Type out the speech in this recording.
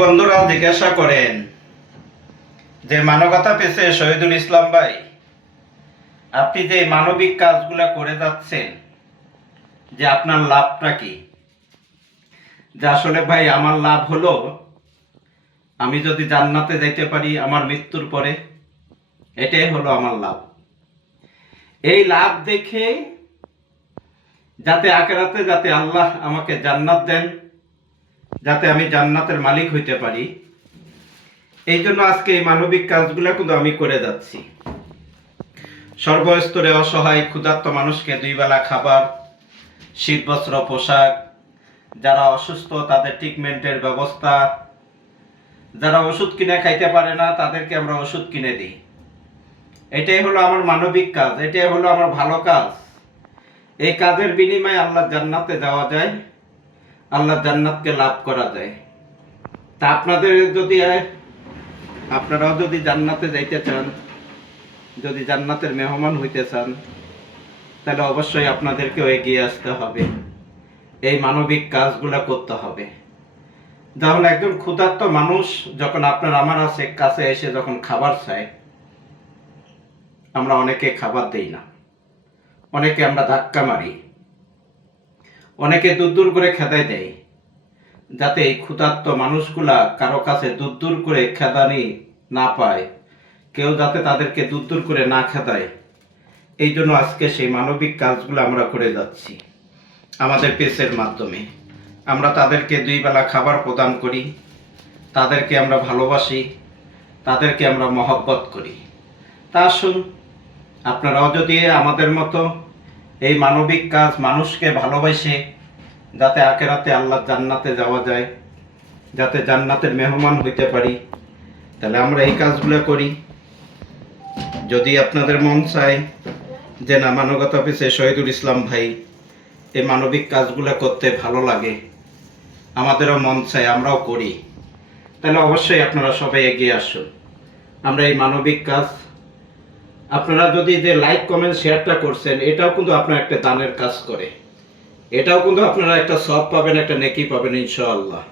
বন্ধুরা জিজ্ঞাসা করেন যে মানবতা পেছে শহীদুল ইসলাম ভাই, আপনি যে মানবিক কাজগুলা করে যাচ্ছেন, যে আপনার লাভটা কি? যে আসলে ভাই আমার লাভ হলো আমি যদি জান্নাতে যাইতে পারি আমার মৃত্যুর পরে, এটাই হলো আমার লাভ। এই লাভ দেখে যাতে আখিরাতে যাতে আল্লাহ আমাকে জান্নাত দেন, যাতে আমি জান্নাতের মালিক হইতে পারি, এই জন্য আজকে এই মানবিক কাজগুলো কিন্তু আমি করে যাচ্ছি। সর্বস্তরে অসহায় ক্ষুধার্ত মানুষকে 2 বেলা খাবার, শীত বস্ত্র, পোশাক, যারা অসুস্থ তাদের ট্রিটমেন্টের ব্যবস্থা, যারা ওষুধ কিনে খাইতে পারে না তাদেরকে আমরা ওষুধ কিনে দিই। এটাই হলো আমার মানবিক কাজ, এটাই হলো আমার ভালো কাজ। এই কাজের বিনিময়ে আল্লাহ জান্নাতে যাওয়া যায়, আল্লাহ জান্নাতকে লাভ করা যায়। তা আপনারাও যদি জান্নাতে যাইতে চান, যদি জান্নাতের মেহমান হইতে চান, তাহলে অবশ্যই আপনাদেরকেও এগিয়ে আসতে হবে, এই মানবিক কাজগুলো করতে হবে। যেমন একজন ক্ষুধার্ত মানুষ যখন আমার কাছে এসে যখন খাবার চায়, আমরা অনেকে খাবার দেই না, অনেকে আমরা ধাক্কা মারি, অনেকে দূর দূর করে খেদাই দেয়, যাতে এই ক্ষুধার্ত মানুষগুলা কারো কাছে দূর দূর করে খেদানি না পায়, কেউ যাতে তাদেরকে দূর দূর করে না খেদায়। এই জন্য আজকে সেই মানবিক কাজগুলো আমরা করে যাচ্ছি। আমাদের পেজের মাধ্যমে আমরা তাদেরকে 2 বেলা খাবার প্রদান করি, তাদেরকে আমরা ভালোবাসি, তাদেরকে আমরা মহব্বত করি। তা আসুন আপনারাও যদি আমাদের মতো এই মানবিক কাজ, মানুষকে ভালোবাসে যাতে আখিরাতে আল্লাহ জান্নাতে যাওয়া যায়, যাতে জান্নাতের মেহমান হইতে পারি, তাহলে আমরা এই কাজগুলো করি। যদি আপনাদের মন চায় যে না, মানবতা পেছে শহীদুল ইসলাম ভাই এই মানবিক কাজগুলো করতে ভালো লাগে, আমাদেরও মন চায়, আমরাও করি, তাহলে অবশ্যই আপনারা সবাই এগিয়ে আসুন। আমরা এই মানবিক কাজ, আপনারা যদি যে লাইক কমেন্ট শেয়ারটা করছেন, এটাও কিন্তু আপনার একটা দানের কাজ করে, এটাও কিন্তু আপনারা একটা সওয়াব পাবেন, একটা নেকি পাবেন ইনশাআল্লাহ।